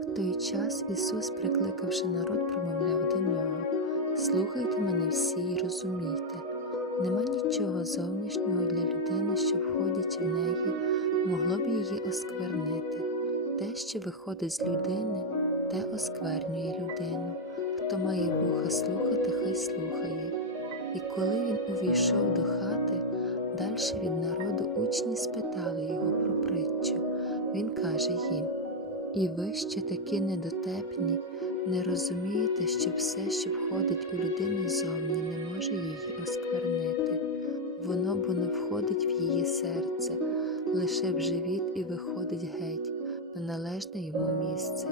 В той час Ісус, прикликавши народ, промовляв до нього Слухайте мене всі і розумійте, нема нічого зовнішнього для людини, що, входячи в неї, могло б її осквернити. Те, що виходить з людини, те осквернює людину. Хто має вуха слухати, хай слухає. І коли він увійшов до хати, дальше від народу учні спитали його про притчу. Він каже їм І ви ще такі недотепні, не розумієте, що все, що входить у людину зовні, не може її осквернити. Воно бо не входить в її серце, лише в живіт і виходить геть на належне йому місце.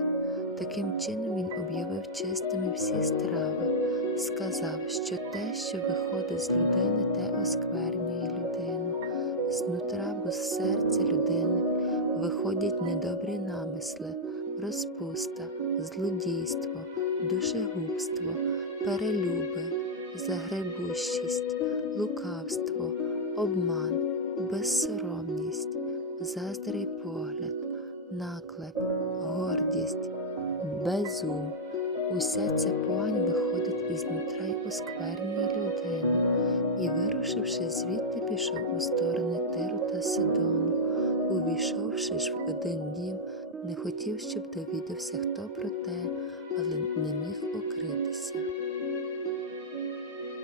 Таким чином він об'явив чистими всі страви, сказав, що те, що виходить з людини, те осквернює людину. Знутра, бо з серця людини виходять недобрі намисли, розпуста, злодійство, душегубство, перелюби, загребущість, лукавство, обман, безсоромність, заздрий погляд, наклеп, гордість, безум. Уся ця погань виходить із нутра й осквернює людину, і, вирушивши звідти, пішов у сторони Тиру та Сидону. Увійшовши ж в один дім, не хотів, щоб довідався хто про те, але не міг укритися.